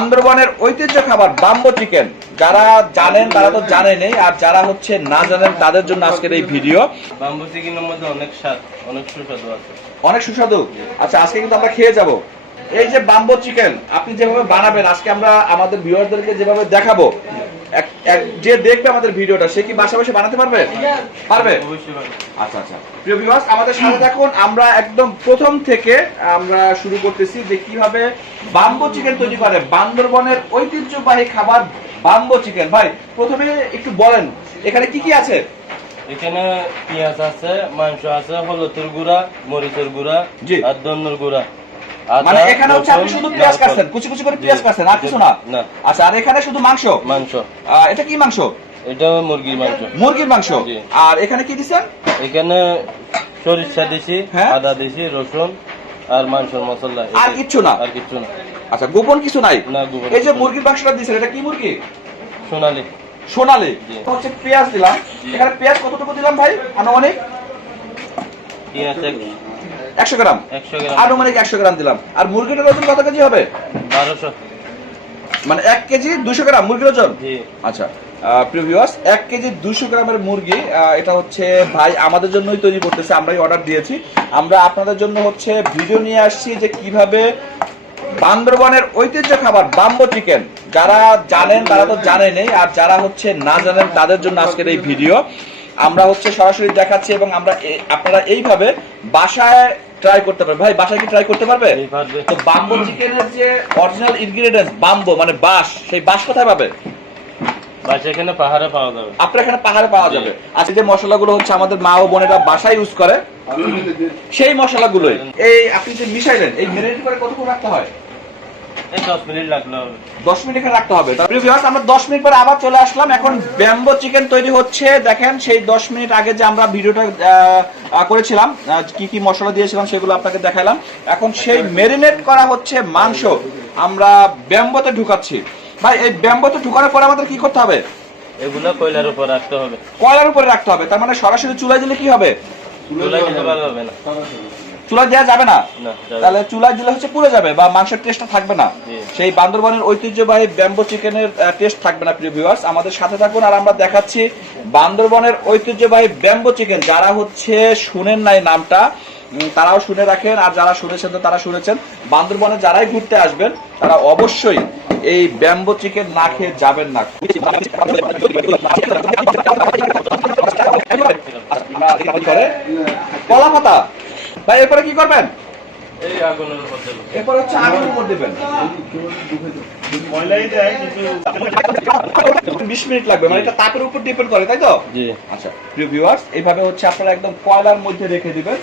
বান্দরবানের ঐতিহ্য খাবার বাম্বো চিকেন। যারা জানেন তারা তো জানেনই, আর যারা হচ্ছে না জানেন তাদের জন্য আজকের এই ভিডিও। বাম্বো চিকেনের মধ্যে অনেক স্বাদ, অনেক সুস্বাদু আছে। অনেক সুস্বাদু। আচ্ছা, আজকে কিন্তু আমরা খেয়ে যাব। এই যে বাম্বো চিকেন আপনি যেভাবে বানাবেন, আজকে আমরা আমাদের ভিউয়ারদেরকে যেভাবে দেখাবো, যে দেখবে আমাদের ভিডিওটা সে কি বাসা বসে বানাতে পারবে? পারবে, অবশ্যই পারবে। আচ্ছা আচ্ছা, প্রিয় ভিউয়ার্স আমাদের সাথে থাকুন। আমরা একদম প্রথম থেকে আমরা শুরু করতেছি যে কিভাবে বাম্বো চিকেন তৈরি করে বান্দরবনের ঐতিহ্যবাহী খাবার বাম্বো চিকেন। ভাই প্রথমে একটু বলেন এখানে কি কি আছে? এখানে পেঁয়াজ আছে, মাংস আছে, হলুদের গুঁড়া, মরিচের গুঁড়া, জি। আর ধন্যর গুঁড়া। মানে এখানে হচ্ছে আপনি শুধু পেঁয়াজ কাটছেন, কুচি কুচি করে পেঁয়াজ কাটছেন, আর কিছু না? না। আচ্ছা, আর এখানে শুধু মাংস? মাংস। এটা কি মাংস? এটা মুরগির মাংস। মুরগির মাংস। জি। আর এখানে কি দিছেন? এখানে সরিষা দিছি, হ্যাঁ। আদা দিছি, রসুন আর মাংসের মশলা। আর কিচ্ছু না? আর কিচ্ছু না। আচ্ছা, গোপন কিছু নাই? না, গোপন এই যে কিছু মুরগির মাংসটা দিছেন, এটা কি মুরগি? সোনালি। সোনালী। জি। হচ্ছে পেঁয়াজ দিলাম। এখানে পেঁয়াজ কতটুকু দিলাম ভাই আনুমানিক? পেঁয়াজ 100 গ্রাম। 100 গ্রাম। আনুমানিক 100 গ্রাম দিলাম। আর মুরগিটার ওজন কত কেজি হবে? 1200। মানে 1 কেজি 200 গ্রাম মুরগির ওজন? জি। আচ্ছা, প্রিয় ভিউয়ার্স 1 কেজি 200 গ্রামের মুরগি, এটা হচ্ছে ভাই আমাদের জন্যই তৈরি করতেছে, আমরাই অর্ডার দিয়েছি। আমরা আপনাদের জন্য হচ্ছে ভিডিও নিয়ে আসছি যে কিভাবে বান্দরবনের ঐতিহ্য খাবার বাম্বো চিকেন। যারা জানেন তারা তো জানেনই, আর যারা হচ্ছে না জানেন তাদের জন্য আজকের এই ভিডিও। আমরা হচ্ছে সরাসরি দেখাচ্ছি এবং আমরা আপনারা এইভাবে বাসায় ট্রাই করতে পারবেন। ভাই বাসায় কি ট্রাই করতে পারবে? পারবে। তো বাম্বো চিকেনের যে অরিজিনাল ইনগ্রেডিয়েন্টস বাম্বো মানে বাঁশ, সেই বাঁশ কোথায় পাবে? বাস এখানে পাহাড়ে পাওয়া যাবে। আপনার এখানে পাহাড়ে পাওয়া যাবে। আজকে যে মশলাগুলো হচ্ছে আমাদের মা ও বোনেরা বাসায় ইউজ করে, সেই মশলাগুলোই এই আপনি যে মিশাইলেন, এই ম্যারিনেট করে কতক্ষণ রাখতে হয়? এই 10 মিনিট লাগলো। 10 মিনিট এখানে রাখতে হবে। প্রিয় ভিউয়ার্স আমরা 10 মিনিট পরে আবার চলে আসলাম। এখন বাম্বো চিকেন তৈরি হচ্ছে। দেখেন সেই 10 মিনিট আগে যে আমরা ভিডিওটা করেছিলাম, কি কি মশলা দিয়েছিলাম সেগুলো আপনাকে দেখালাম। এখন সেই ম্যারিনেট করা হচ্ছে মাংস আমরা বাম্বোতে ঢুকাচ্ছি। ভাই এই বাম্বোতে ঢুকানোর পরে আমাদের কি করতে হবে? এগুলো কয়লার উপর রাখতে হবে। কয়লার উপরে রাখতে হবে? তার মানে সরাসরি চুলায় দিলে কি হবে? চুলায় দিতে পারা যাবে না। চুলায় দেওয়া যাবে না? না, যাবে। তাহলে চুলায় দিলে হচ্ছে পুড়ে যাবে বা মাংসের টেস্টটা থাকবে না। জি। সেই বান্দরবানের ঐতিহ্যবাহী বাম্বো চিকেনের টেস্ট থাকবে না। প্রিয় ভিউয়ার্স আমাদের সাথে থাকুন, আর আমরা দেখাচ্ছি বান্দরবানের ঐতিহ্যবাহী বাম্বো চিকেন। যারা হচ্ছে শুনেন নাই নামটা, তারাও শুনে রাখেন, আর যারা শুনেছেন তো তারা শুনেছেন। বান্দরবনে যারাই ঘুরতে আসবেন তারা অবশ্যই এই বাম্বো চিকেন না খেয়ে যাবেন না। কলা পাতা। ভাই এরপরে কি করবেন? এই আগুনের উপর দেব। এরপর হচ্ছে আগুনের উপর দিবেন। 20 মিনিট লাগবে, মানে এটা তাপের উপর ডিপেন্ড করে, তাই তো? জি। আচ্ছা প্রিয় ভিউয়ার্স এইভাবে হচ্ছে আপনারা একদম কয়লার মধ্যে রেখে দিবেন।